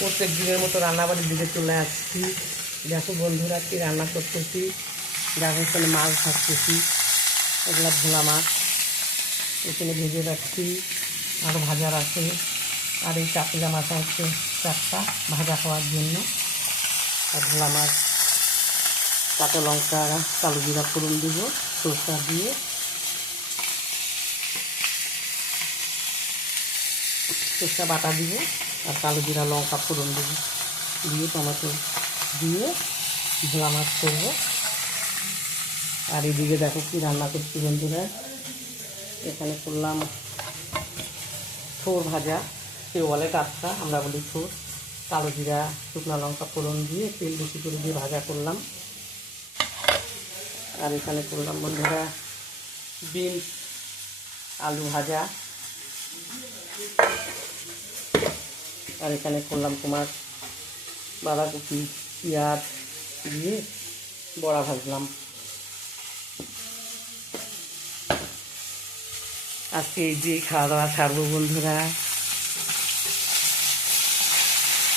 প্রত্যেক দিনের মতো রান্নাবাড়ির দিকে চলে আসছি। দেখো বন্ধুরা কি রান্না করতেছি। দেখো এখানে মাছ ভাজতেছি, এগুলা ভোলা মাছ এখানে ভেজে রাখছি, আরও ভাজার আছে। আর এই চাপলা মাছ আছে 4টা ভাজা খাওয়ার জন্য। আর ভোলা মাছ কাঁচা লঙ্কা কালো জিরা ফোড়ন দিব, সরষা দিয়ে সরষা বাটা দিব, আর কালো জিরা লঙ্কা ফোড়ন দেবো, দিয়ে টমেটো দিয়ে ভোলা মাছ করবো। আর এদিকে দেখো কি রান্না করছি বন্ধুরা, এখানে করলাম থোর ভাজা, কেউ বলে টাটকা, আমরা বলি থোর। কালো জিরা শুকনো লঙ্কা ফোড়ন দিয়ে তেল বেশি করে দিয়ে ভাজা করলাম। আর এখানে করলাম বন্ধুরা বিনস আলু ভাজা। আর এখানে করলাম তোমার বাঁধাকপি পেঁয়াজ দিয়ে বড়া ভাজলাম। আজকে এই দিয়ে খাওয়া দাওয়া সারবো বন্ধুরা।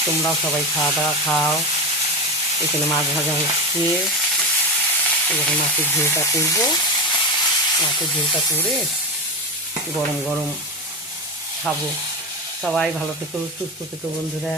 তোমরাও সবাই খাওয়া দাওয়া খাও। এখানে মাছ ভাজা হচ্ছে, এখানে মাছের ঝোলটা করবো। মাছের ঝোলটা করে গরম গরম খাবো। সবাই ভালো থেকো, সুস্থ থেকো বন্ধুরা।